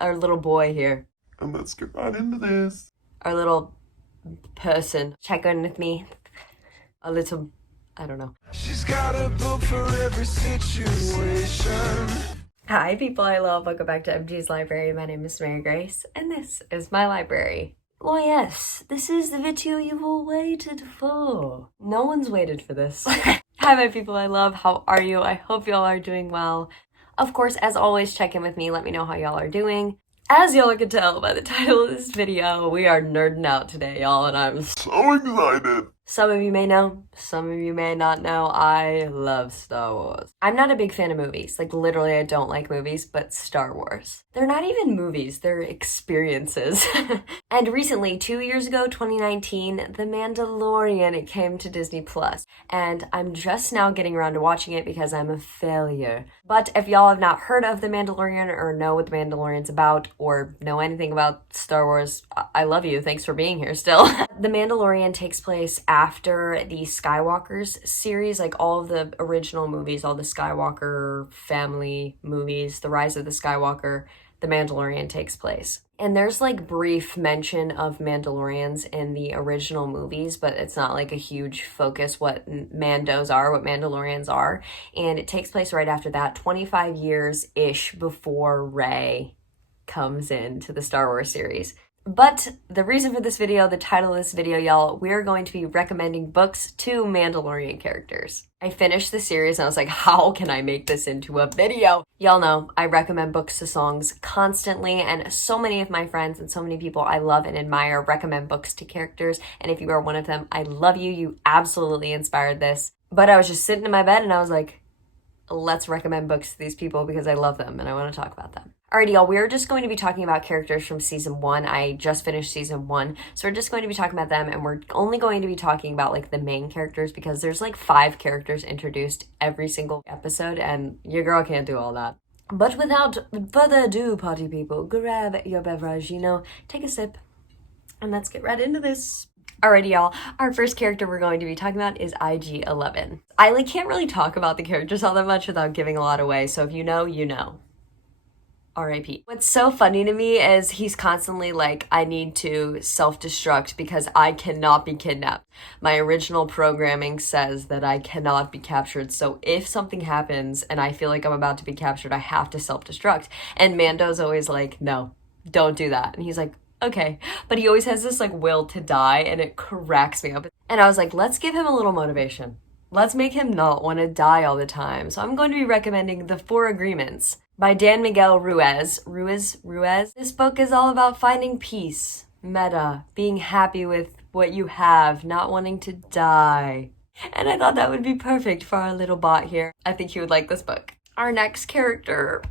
our little boy here. And let's get right into this. Our little person. Check in with me. A little, I don't know. She's got a book for every situation. Hi people I love, welcome back to MG's Library. My name is Mary Grace, and this is my library. Oh yes, this is the video you've all waited for. No one's waited for this. Hi my people I love, how are you? I hope y'all are doing well. Of course, as always, check in with me, let me know how y'all are doing. As y'all can tell by the title of this video, we are nerding out today, y'all, and I'm So excited. Some of you may know, some of you may not know, I love Star Wars. I'm not a big fan of movies. Like, literally, I don't like movies, but Star Wars. They're not even movies, they're experiences. And recently, 2 years ago, 2019, The Mandalorian, it came to Disney Plus. And I'm just now getting around to watching it because I'm a failure. But if y'all have not heard of The Mandalorian or know what The Mandalorian's about or know anything about Star Wars, I love you. Thanks for being here still. The Mandalorian takes place after the Skywalkers series, like all of the original movies, all the Skywalker family movies, The Rise of the Skywalker, The Mandalorian takes place. And there's like brief mention of Mandalorians in the original movies, but it's not like a huge focus what Mandos are, what Mandalorians are. And it takes place right after that, 25 years-ish before Rey comes into the Star Wars series. But the reason for this video, the title of this video, y'all, we're going to be recommending books to Mandalorian characters. I finished the series and I was like, how can I make this into a video? Y'all know I recommend books to songs constantly, and so many of my friends and so many people I love and admire recommend books to characters. And if you are one of them, I love you. You absolutely inspired this. But I was just sitting in my bed and I was like, let's recommend books to these people because I love them and I want to talk about them. Alrighty, y'all, we're just going to be talking about characters from season 1. I just finished season 1, so we're just going to be talking about them, and we're only going to be talking about like the main characters because there's like 5 characters introduced every single episode, and your girl can't do all that. But without further ado, party people, grab your beverage, take a sip, and let's get right into this. Alrighty, y'all, our first character we're going to be talking about is IG-11. I like can't really talk about the characters all that much without giving a lot away, so if you know, you know. R.I.P. What's so funny to me is he's constantly like, I need to self-destruct because I cannot be kidnapped. My original programming says that I cannot be captured, so if something happens and I feel like I'm about to be captured, I have to self-destruct. And Mando's always like, no, don't do that. And he's like, okay. But he always has this like will to die, and it cracks me up. And I was like, let's give him a little motivation. Let's make him not want to die all the time. So I'm going to be recommending The 4 Agreements by Dan Miguel Ruiz. Ruiz? This book is all about finding peace, meta, being happy with what you have, not wanting to die. And I thought that would be perfect for our little bot here. I think he would like this book. Our next character,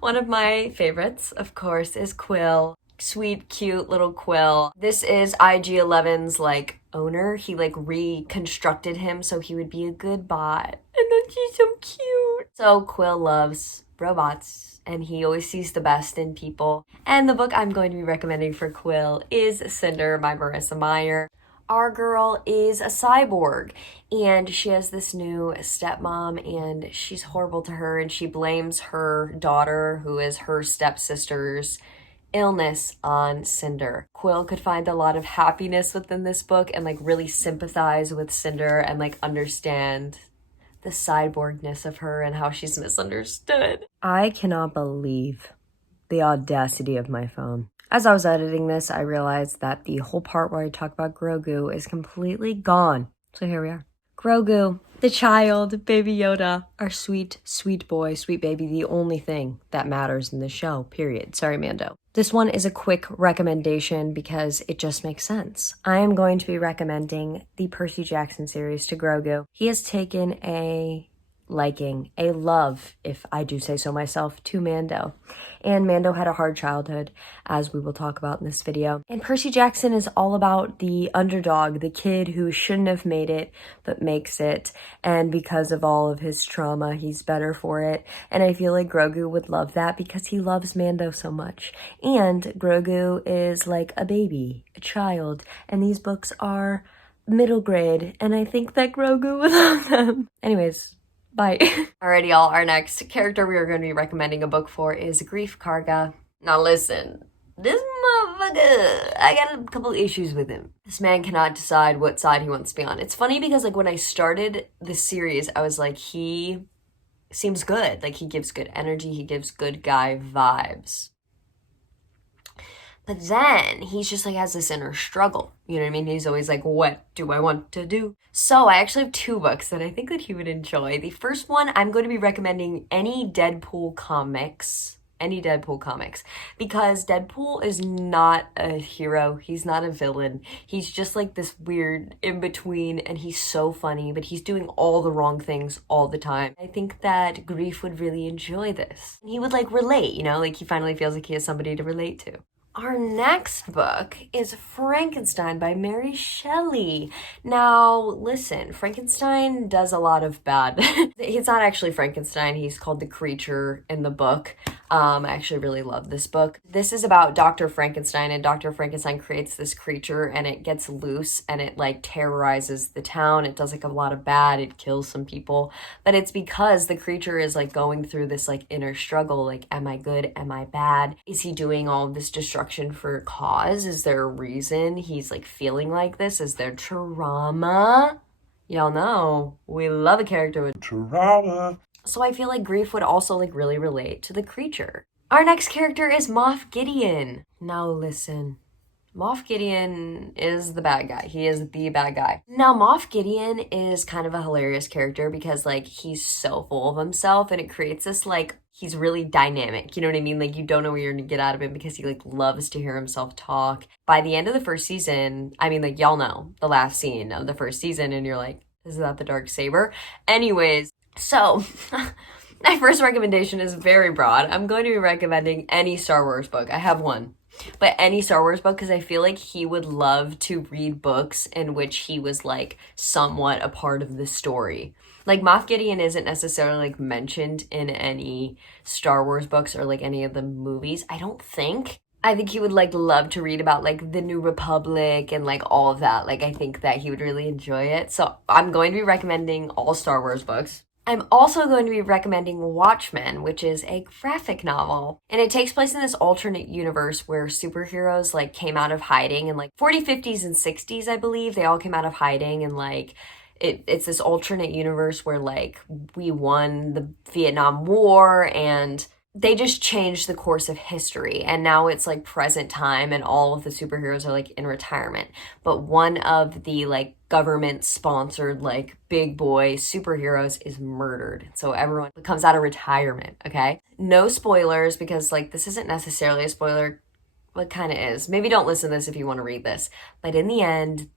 one of my favorites, of course, is Quill. Sweet, cute little Quill. This is IG-11's like owner. He like reconstructed him so he would be a good bot. And then she's so cute. So Quill loves robots, and he always sees the best in people. And the book I'm going to be recommending for Quill is Cinder by Marissa Meyer. Our girl is a cyborg, and she has this new stepmom, and she's horrible to her, and she blames her daughter, who is her stepsister's illness, on Cinder. Quill could find a lot of happiness within this book and like really sympathize with Cinder and like understand the cyborgness of her and how she's misunderstood. I cannot believe the audacity of my phone. As I was editing this, I realized that the whole part where I talk about Grogu is completely gone. So here we are. Grogu, the child, Baby Yoda, our sweet, sweet boy, sweet baby, the only thing that matters in the show, period. Sorry, Mando. This one is a quick recommendation because it just makes sense. I am going to be recommending the Percy Jackson series to Grogu. He has taken a liking, a love, if I do say so myself, to Mando. And Mando had a hard childhood, as we will talk about in this video. And Percy Jackson is all about the underdog, the kid who shouldn't have made it, but makes it. And because of all of his trauma, he's better for it. And I feel like Grogu would love that because he loves Mando so much. And Grogu is like a baby, a child. And these books are middle grade. And I think that Grogu would love them. Anyways, bye. Alrighty, y'all, our next character we are going to be recommending a book for is Grief Karga. Now listen, this motherfucker, I got a couple issues with him. This man cannot decide what side he wants to be on. It's funny because like when I started the series, I was like, he seems good. Like he gives good energy, he gives good guy vibes. But then he's just like has this inner struggle. You know what I mean? He's always like, what do I want to do? So I actually have two books that I think that he would enjoy. The first one, I'm going to be recommending any Deadpool comics. Any Deadpool comics. Because Deadpool is not a hero. He's not a villain. He's just like this weird in-between, and he's so funny, but he's doing all the wrong things all the time. I think that Grief would really enjoy this. He would like relate, you know? Like he finally feels like he has somebody to relate to. Our next book is Frankenstein by Mary Shelley. Now, listen, Frankenstein does a lot of bad. He's not actually Frankenstein. He's called the creature in the book. I actually really love this book. This is about Dr. Frankenstein, and Dr. Frankenstein creates this creature, and it gets loose, and it like terrorizes the town. It does like a lot of bad. It kills some people, but it's because the creature is like going through this like inner struggle. Like, am I good? Am I bad? Is he doing all this destruction for a cause? Is there a reason he's like feeling like this? Is there trauma? Y'all know we love a character with trauma. So I feel like Grief would also like really relate to the creature. Our next character is Moff Gideon. Now listen, Moff Gideon is the bad guy. He is the bad guy. Now Moff Gideon is kind of a hilarious character because like he's so full of himself, and it creates this like, he's really dynamic. You know what I mean? Like you don't know what you're gonna get out of him because he like loves to hear himself talk. By the end of the first season, I mean like y'all know the last scene of the first season and you're like, is that the dark saber? Anyways, so, my first recommendation is very broad. I'm going to be recommending any Star Wars book. I have one. But any Star Wars book, because I feel like he would love to read books in which he was like somewhat a part of the story. Like Moff Gideon isn't necessarily like mentioned in any Star Wars books or like any of the movies, I don't think. I think he would like love to read about like the New Republic and like all of that. Like I think that he would really enjoy it. So I'm going to be recommending all Star Wars books. I'm also going to be recommending Watchmen, which is a graphic novel. And it takes place in this alternate universe where superheroes like came out of hiding in like 40s, 50s, and 60s, I believe. They all came out of hiding, and like it's this alternate universe where like we won the Vietnam War, and they just changed the course of history, and now it's like present time and all of the superheroes are like in retirement. But one of the like government sponsored like big boy superheroes is murdered. So everyone comes out of retirement, okay? No spoilers because like this isn't necessarily a spoiler, but kind of is. Maybe don't listen to this if you want to read this. But in the end,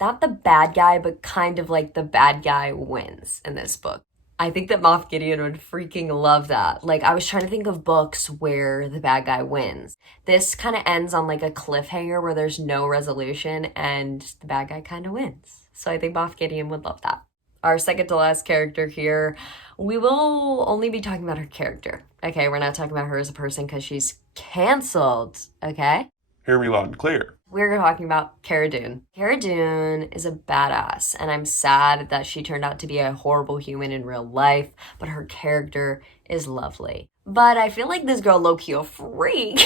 not the bad guy, but kind of like the bad guy wins in this book. I think that Moff Gideon would freaking love that. Like, I was trying to think of books where the bad guy wins. This kind of ends on like a cliffhanger where there's no resolution and the bad guy kind of wins. So I think Moff Gideon would love that. Our second to last character here, we will only be talking about her character. Okay, we're not talking about her as a person because she's canceled, okay? Hear me loud and clear. We're talking about Cara Dune. Cara Dune is a badass, and I'm sad that she turned out to be a horrible human in real life, but her character is lovely. But I feel like this girl low-key a freak.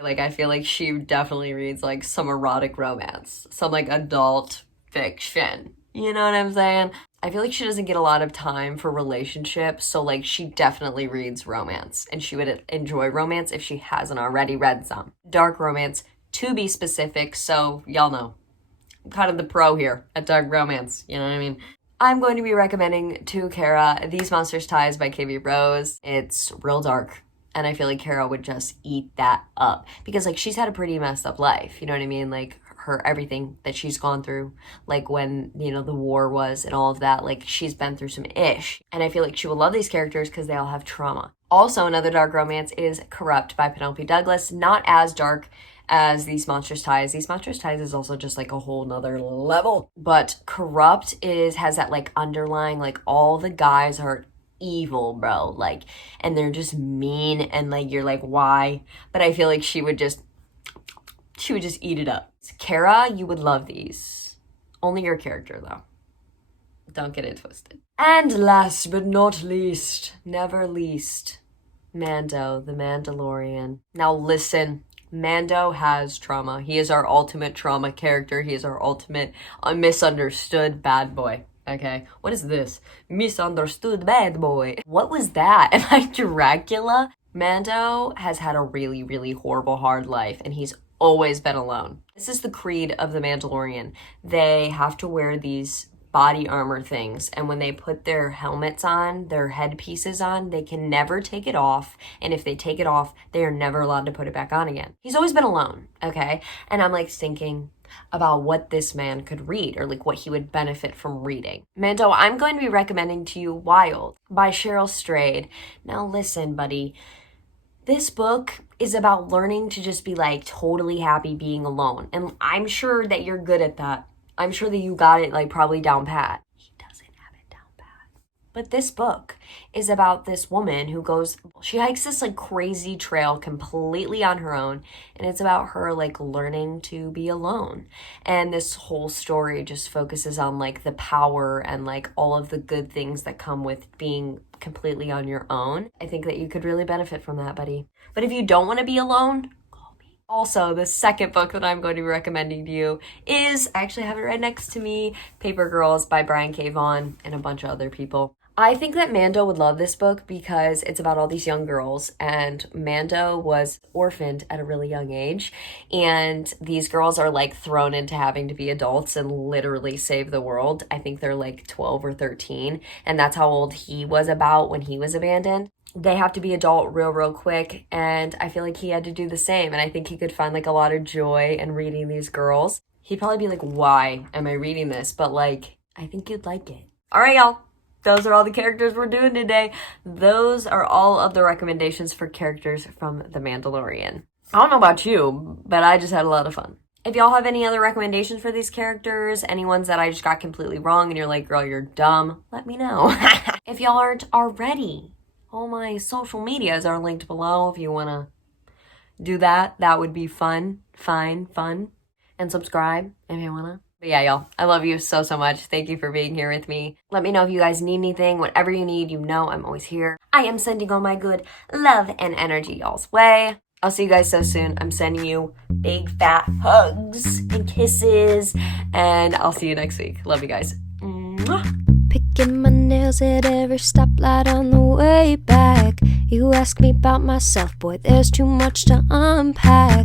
Like, I feel like she definitely reads, like, some erotic romance. Some, like, adult fiction. You know what I'm saying? I feel like she doesn't get a lot of time for relationships, so, like, she definitely reads romance. And she would enjoy romance if she hasn't already read some. Dark romance, to be specific, so y'all know. I'm kind of the pro here at dark romance, you know what I mean? I'm going to be recommending to Kara These Monsters Ties by KB Rose. It's real dark, and I feel like Kara would just eat that up. Because, like, she's had a pretty messed up life, you know what I mean? Like, her everything that she's gone through, like when, you know, the war was and all of that, like, she's been through some ish. And I feel like she will love these characters because they all have trauma. Also, another dark romance is Corrupt by Penelope Douglas. Not as dark as These Monstrous Ties. These Monstrous Ties is also just like a whole nother level. But Corrupt has that like underlying, like all the guys are evil, bro. Like, and they're just mean and like you're like, why? But I feel like she would just eat it up. Kara, you would love these. Only your character though. Don't get it twisted. And last but not least, never least, Mando, the Mandalorian. Now listen, Mando has trauma. He is our ultimate trauma character. He is our ultimate misunderstood bad boy. Okay, what is this? Misunderstood bad boy. What was that? Am I Dracula? Mando has had a really, really horrible, hard life, and he's always been alone. This is the creed of the Mandalorian. They have to wear these body armor things, and when they put their helmets on, their headpieces on, they can never take it off, and if they take it off, they are never allowed to put it back on again. He's always been alone, okay? And I'm like thinking about what this man could read, or like what he would benefit from reading. Mando, I'm going to be recommending to you Wild by Cheryl Strayed. Now listen, buddy, this book is about learning to just be like totally happy being alone, and I'm sure that you're good at that. I'm sure that you got it like probably down pat. He doesn't have it down pat. But this book is about this woman who she hikes this like crazy trail completely on her own. And it's about her like learning to be alone. And this whole story just focuses on like the power and like all of the good things that come with being completely on your own. I think that you could really benefit from that, buddy. But if you don't want to be alone, also, the second book that I'm going to be recommending to you is, I actually have it right next to me, Paper Girls by Brian K. Vaughan and a bunch of other people. I think that Mando would love this book because it's about all these young girls, and Mando was orphaned at a really young age, and these girls are like thrown into having to be adults and literally save the world. I think they're like 12 or 13, and that's how old he was about when he was abandoned. They have to be adult real quick, and I feel like he had to do the same, and I think he could find like a lot of joy in reading these girls. He'd probably be like, why am I reading this? But like, I think you'd like it. All right, y'all. Those are all the characters we're doing today. Those are all of the recommendations for characters from The Mandalorian. I don't know about you, but I just had a lot of fun. If y'all have any other recommendations for these characters, any ones that I just got completely wrong and you're like, girl, you're dumb, let me know. If y'all aren't already, all my social medias are linked below if you want to do that. That would be fun. And subscribe if you want to. But yeah, y'all, I love you so much. Thank you for being here with me. Let me know if you guys need anything. Whatever you need, you know I'm always here. I am sending all my good love and energy y'all's way. I'll see you guys so soon. I'm sending you big fat hugs and kisses. And I'll see you next week. Love you guys. Mwah. Picking my nails at every stoplight on the way back. You ask me about myself, boy, there's too much to unpack.